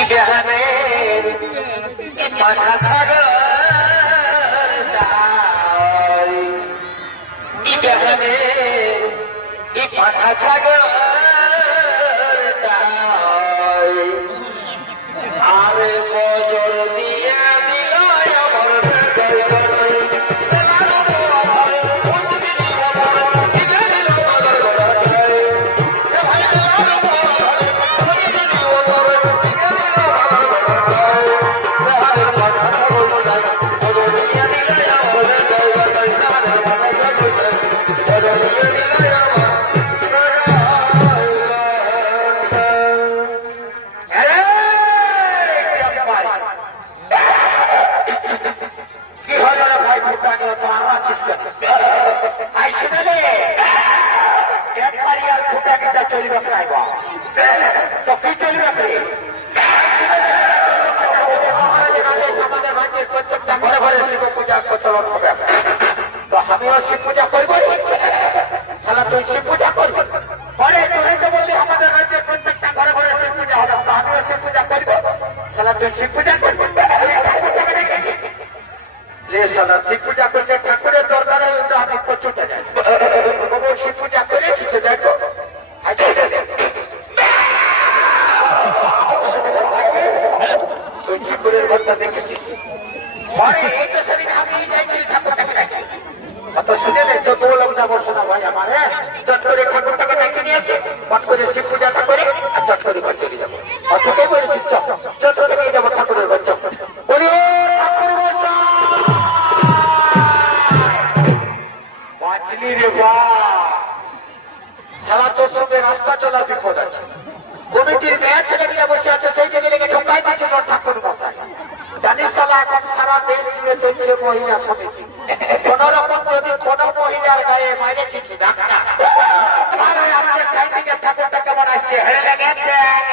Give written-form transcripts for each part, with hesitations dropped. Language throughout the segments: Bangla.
ইবেহানের পাঠা ছাগল ইবেহানের পাঠা ছাগল আরে বজর দিয়া দিল আমার শিব পূজা করবো শিব পূজা করলে ঠাকুরের দরকার আমি প্রচুরটা যাই শিব পূজা করেছি তো দেখো তুই ঠাকুরের ঘরটা দেখেছিস এই তো সেদিন আমি যাইছি ঠাকুরটাকে অত শুনে দেখছো তো বললাম না বসো না ভাই আমার চট করে ঠাকুরটাকে ডেকে নিয়েছে পট করে শিব পূজাটা করে আর চট করে ঘর চলে যাবো অতটাই বলেছি চট করে নিয়ে যাবো ঠাকুরের ঘর চট বলি ঠাকুর বাঁচলি রে বা সারা তোর সঙ্গে রাস্তা চলা বিপদ আছে কমিটির মেয়ে ছেলেগুলো বসে আছে সেই ছেলেকে ঢোকাই দিচ্ছিল ঠাকুর মশাই জানিস সালা এখন সারা দেশ জুড়ে চলছে মহিলা সমিতি কোন রকম যদি কোন মহিলার গায়ে মাইনে ছিছি ডাক্তার আমাদের গাই থেকে ঠাকুরটা কেমন আসছে হেলে গেছেন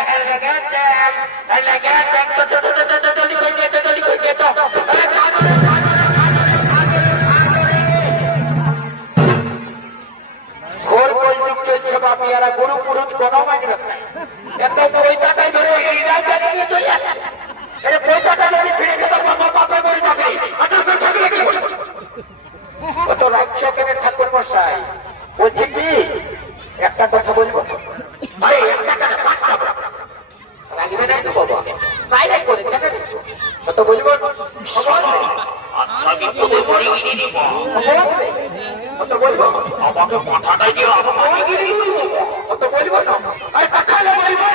ঘোর কলযুগ চলছে বাপিয়ারা গুরু পুরুষ কোনো মাইনে একদম পয়সাটাই ধরে নিয়ে চলে আসে পয়সাটা যদি ছিঁড়ে খেতে বাপে বলি বাপে কত রাজ্য কেন ঠাকুর মশাই বলছি কি একটা কথা বলবো রাখবে নাই তো বাবা নাই করে কেন কত বলবো কত বলবো আমাকে মাথাটাই দিয়ে কত বলবো না আরে কথা বলবো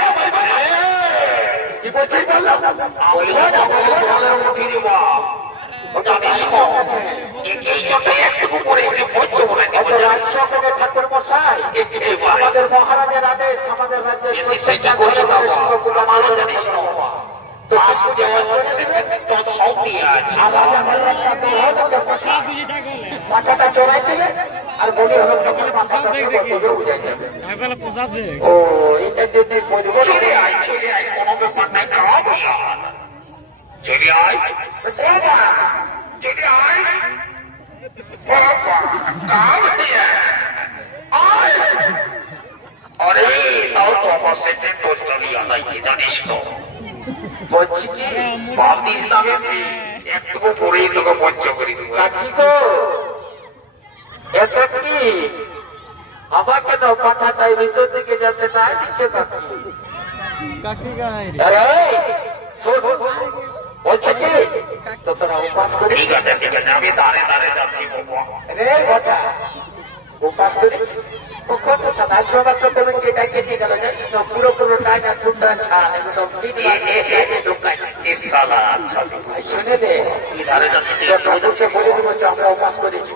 কি বলছিস বললাম ঠাকুর মশাই আমাদের মহারাজের আদেশ আমাদের রাজ্যের মাথাটা চড়াই দিলে আর বলি হলো ও এটার জন্য বলবো চলে আয় কোনো ব্যাপার নাই চলে আয় চলে আয় আরে তাও তো আমার সেটে তোর চলিয়া নাই জানিস তো বলছি কি বাপ ইসলামে একটুকু পরেই তোকে পঞ্চ করি দেবো কি গো এটা কি আবার কেন পাঠাটাই ভিতর দিকে যেতে চায় দিচ্ছে কাকি বলছে কি তো তোরা উপাস করি ঠিক আছে আমি দাঁড়ে দাঁড়ে যাচ্ছি রে কথা উপাস করি শুনে দে বলে দিব আমরা উপাস করেছি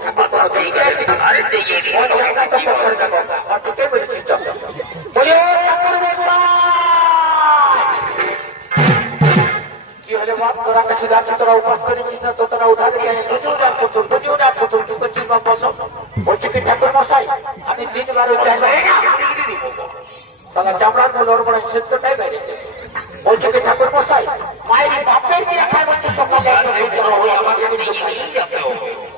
কি হলো বাপ তোরা কাছে যাচ্ছি তোরা উপাস করেছিস না তো তোরা উঠা থেকে করছিস বাপ বললো বলছে কি ঠাকুর মশাই আমি 3 বার চামড়ার মূল ওর সত্যটাই বেড়ে গেছে বলছে কি ঠাকুর মশাই মায়ের বাপের কি রাখায় বলছে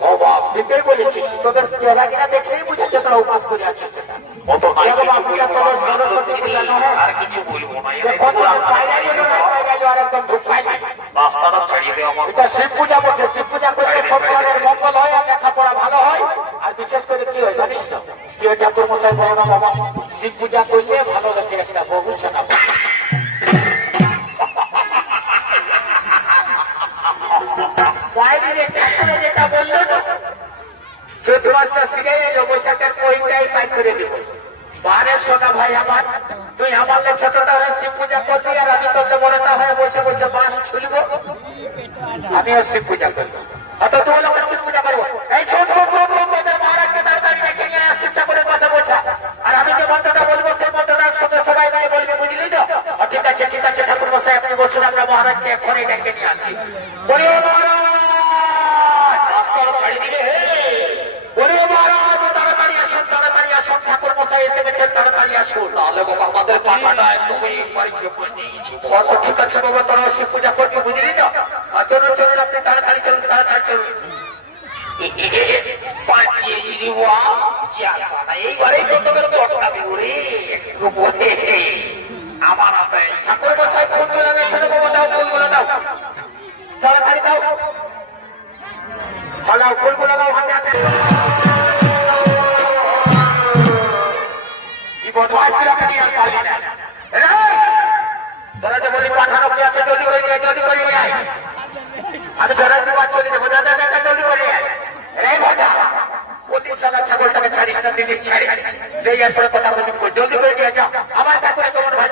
ও বাপ দিতেই বলেছিস তোদের চেহারা কিনা দেখলেই বুঝেছে তোরা উপাস করে আছিস আর কিছু বলবো না আর একদম ঢুকাই নাই। রাস্তাটা ছাড়িয়ে দে আমার। এটা শিব পূজা করছে, শিব পূজা করলে সংসারের মঙ্গল হয় আর লেখাপড়া ভালো হয়। আর বিশেষ করে কি হয় জানিস তো, প্রিয় ঠাকুর মশাই বড় না বাবা, শিব পূজা করলে ভালো লোকের একটা বহু ছেনা যেটা বললো না, চৈত্র মাসটা শিখে এলো, বৈশাখের পহিলায় পাই করে দিব। বারে সোনা ভাই আমার, তুই আমার ছোটটা হয়ে শিব পূজা করবি আর আমি করলে বড়টা হয়ে বসে বসে বাঁশ ছুলব। আমিও শিব পূজা করবো, অত তুই আমার শিব পূজা করবো। এই ছোট মহারাজকে তাড়াতাড়ি রেখে নিয়ে শিব ঠাকুরের কথা বোঝা। আর আমি যে মন্ত্রটা বলবো সেই মন্ত্রটার সাথে সবাই মিলে বলবি, বুঝলি তো? ঠিক আছে ঠিক আছে ঠাকুর মশাই, আপনি বলছেন, আমরা মহারাজকে এখনই ডেকে নিয়ে আসছি। বলিও মহারাজ, রাস্তাটা ছাড়িয়ে দিলে হে। বলিও মহারাজ, তাড়াতাড়ি আসুন, তাড়াতাড়ি আসুন, ঠাকুর মশাই এসে গেছেন, তাড়াতাড়ি আসুন। তাহলে বাবা আমাদের পাঠাটা একদম একবার চেপে দিয়েছি। ঠিক আছে বাবা, তোরা শিব পূজা করবি, বুঝলি তো? চলুন চলুন, আপনি তাড়াতাড়ি চলুন, তাড়াতাড়ি চলুন। পাঁচিয়ে যদি আসা না, এইবারেই তো তোদের চটকাবি ওরে আমার হাতে। ঠাকুর মশাই ফুলগুলো না, ছোট বাবা দাও, ফুলগুলো দাও, তাড়াতাড়ি দাও, দাও ফুলগুলো দাও হাতে হাতে। কি বদমাইশ আপনি আর পারবি না। তোরা যে বলি পাঠানো কি আছে, জলদি করে নিয়ে, জলদি করে নিয়ে আয়। আমি ধরে দিবার চলে যাবো, দাদা দাদা জলদি করে নিয়ে আয়। এই মজা প্রতি সালা ছাগলটাকে ছাড়িস না, দিদি ছাড়ি এই আসলে কথা বলি, জলদি করে নিয়ে যাও। আমার ঠাকুরে তোমার ভাই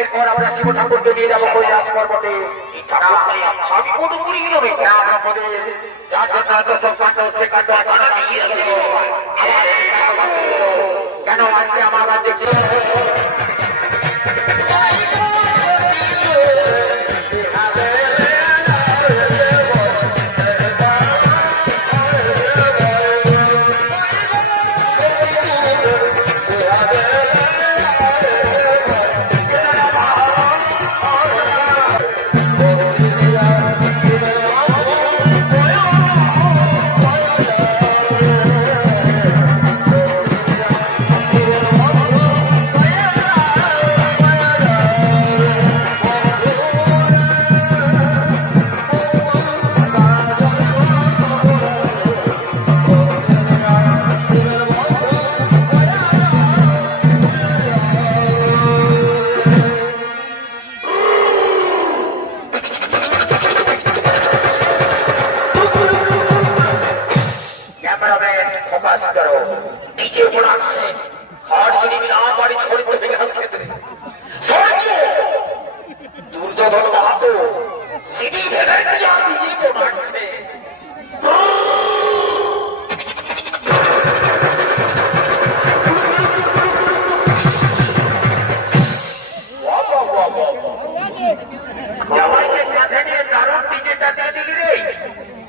এরপর আমরা শিব ঠাকুরকে নিয়ে যাবো কৈলাস পর্বতে। যার জন্য এত সব কাণ্ড সে কাণ্ড কেন আজকে আমার রাজ্যে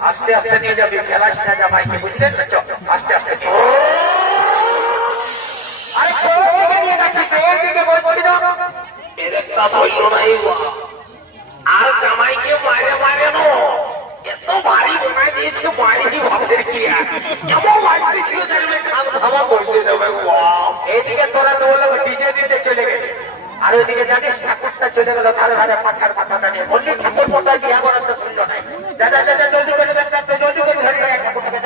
আস্তে আস্তে নিয়ে যাবি, খেলাস না জামাইকে, বুঝলেন না? আস্তে আস্তে আর জামাইকে মারে মারে নো এত ভারী বানাই দিয়েছে, বাড়ি ভাবের ক্রিয়া এমন বাড়িতে ছিল খান খাওয়া করছে যাবে। এইদিকে তোরা তো ডিজে দিতে চলে গেলে, আর ওইদিকে জানিস ঠাকুরটা চলে গেল ধারে ধারে পাখার মাথাটা নিয়ে। বললি ঠাকুর মশাই বিয়া করার তো শুনল নাই। দাদা দাদা জলদি করে জলদি করে ধরে ঠাকুরটাকে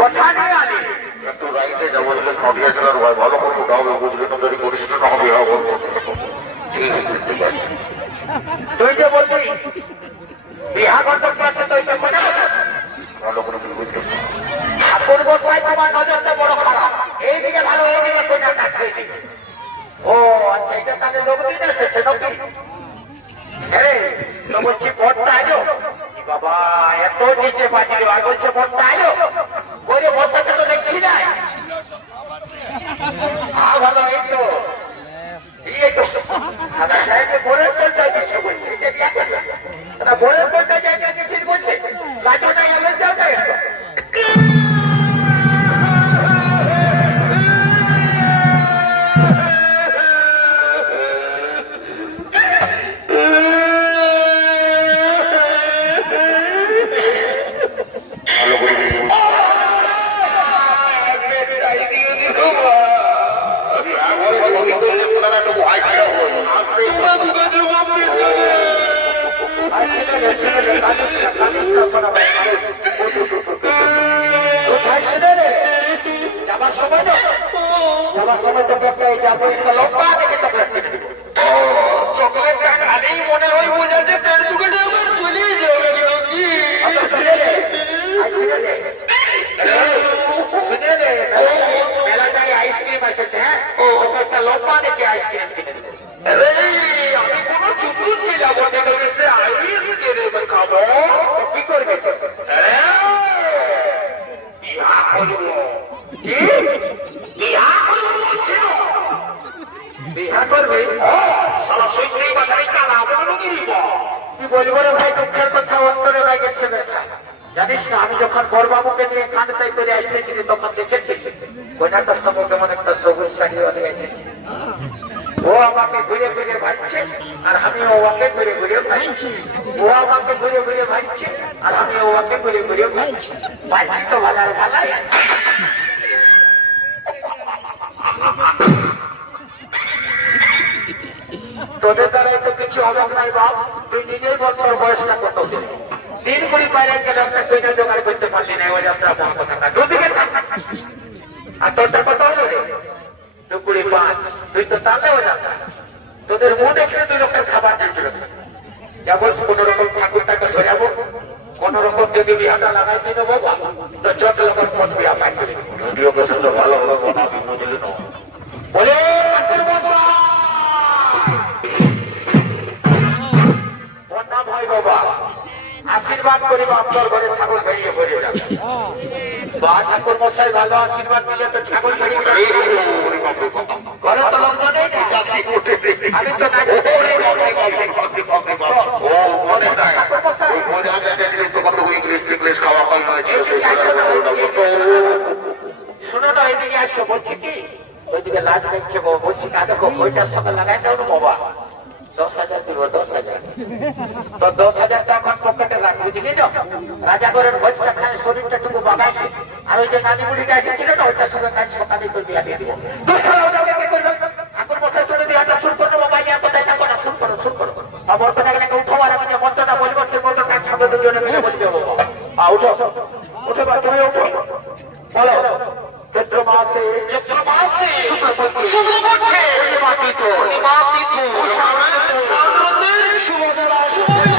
কথা নিয়ে আনি একটু রাইটে যাবো বলে নদিয়া জেলার ভাই ভালো করে ওটা হবে বুঝলি না যদি করিস না হবে হবে ঠিক আছে ঠিক আছে তুই যে বলবি বিহা করতে পারছে তুই তো মনে ভালো করে তুই বুঝতে ঠাকুর বসাই তোমার নজরটা বড় খারাপ এইদিকে ভালো এইদিকে কোনটা কাছে এইদিকে ও আচ্ছা এটা তাহলে লোক দিন এসেছে নাকি হ্যাঁ তো বলছি ভোটটা আইলো বাবা এত নিচে বাজিল আর বলছে ভোটটা আইলো ওই যে ভোটটাকে তো দেখছি না ভালো এই তো এই তো সাদা সাহেব ভোরের পর্যায়ে দিচ্ছে বলছে এটা বিয়া করবে না ভোরের পর্যায়ে যাই দিচ্ছি বলছে লাজটা এমন যাও না ভালো করে যাবার সময় তো যাবো লম্বা দেখে চকলেট কিনে দেবো চকলেটটা খালেই মনে হয় বোঝা যে পেট দুটো আমার চলেই যাবে নাকি শুনে রে মেলাটায় আইসক্রিম এসেছে হ্যাঁ একটা লম্বা দেখে আইসক্রিম কিনে দেবো আমি কোনো চুপুর ছিলাম ওটা গেছে আইস কেড়ে খাবো কি করবে বিয়া করবো বিয়া করবো বলছিল বিহা করবে সারা সৈত্রী বাজারে কালা বলো কি কি বলবো রে ভাই দুঃখের কথা অন্তরে লাগেছে বেটা জানিস না আমি যখন বড়বাবুকে নিয়ে কানতাই করে আসতেছিলি তখন দেখেছি ওইটার সঙ্গে কেমন একটা সবুজ শাড়ি হয়ে এসেছি ও আমাকে ঘুরে ঘুরে ভাবছে আর আমি ওকে ঘুরে ঘুরে ভাবছি ও আমাকে ঘুরে ঘুরে ভাবছে আর আমি ওকে ঘুরে ঘুরে ভাবছি ভাবছি তো ভালো আর ভালাই আছে তোদের দ্বারাই তো কিছু হবে নাই বাপ তুই নিজেই বল তোর বয়সটা কত দিন কুড়ি বাইরে গেলে একটা কুইন্টাল জোগাড় করতে পারলি না ওই যাত্রা মন কথা না দুদিকে আর তোরটা কত হলো রে 2.5 তুই তো তাহলে ওই যাত্রা তোদের মন দেখলে 2 লোকের খাবার দিয়েছিল যাবো কোন রকম ঠাকুরটাকে ধরে যাবো কোন রকম যদি বিহাটা লাগাই দিল বাবা তো যত লোকের ফোন বিয়া পাই ভিডিও কেসে তো ভালো হবে বানাবি বুঝলি না বলে ঠাকুর বাবা না ভাই বাবা আশীর্বাদ করি আপনার ঘরে ছাগল বেরিয়ে ভরে যাবে বা ঠাকুর মশাই ভালো আশীর্বাদ দিলে তো ছাগল বেরিয়ে ঘরে তো লোক নেই আমি তো ইংলিশ খাওয়া হয় হয়েছে শুনো না এদিকে আসো বলছি কি ওইদিকে লাজ দেখছে বলছি কাকে ওইটার সঙ্গে লাগাই দাও না বাবা 10,000 দিব 10,000 তো 10,000 টাকা এখন পকেটে রাখ বুঝলি তো রাজা করেন ভোজটা খায় শরীরটা টুকু বাগাই আর ওই যে নানি বুড়িটা এসেছিল না ওইটার সঙ্গে কাজ সকালে করে বিয়া দিয়ে দিব ঠাকুর মশাই চলে বিয়াটা শুরু করবো বাবা ইয়া কোথায় থাকো না শুরু করো খবর তো দেখলে উঠো আর আমি যে মন্ত্রটা বলবো সেই মন্ত্রটা একসঙ্গে দুজনে মিলে বলতে হবে উঠো উঠে বা তুমি উঠো বলো চৈত্র মাসে শুভপক্ষে নিমাতিত শুভ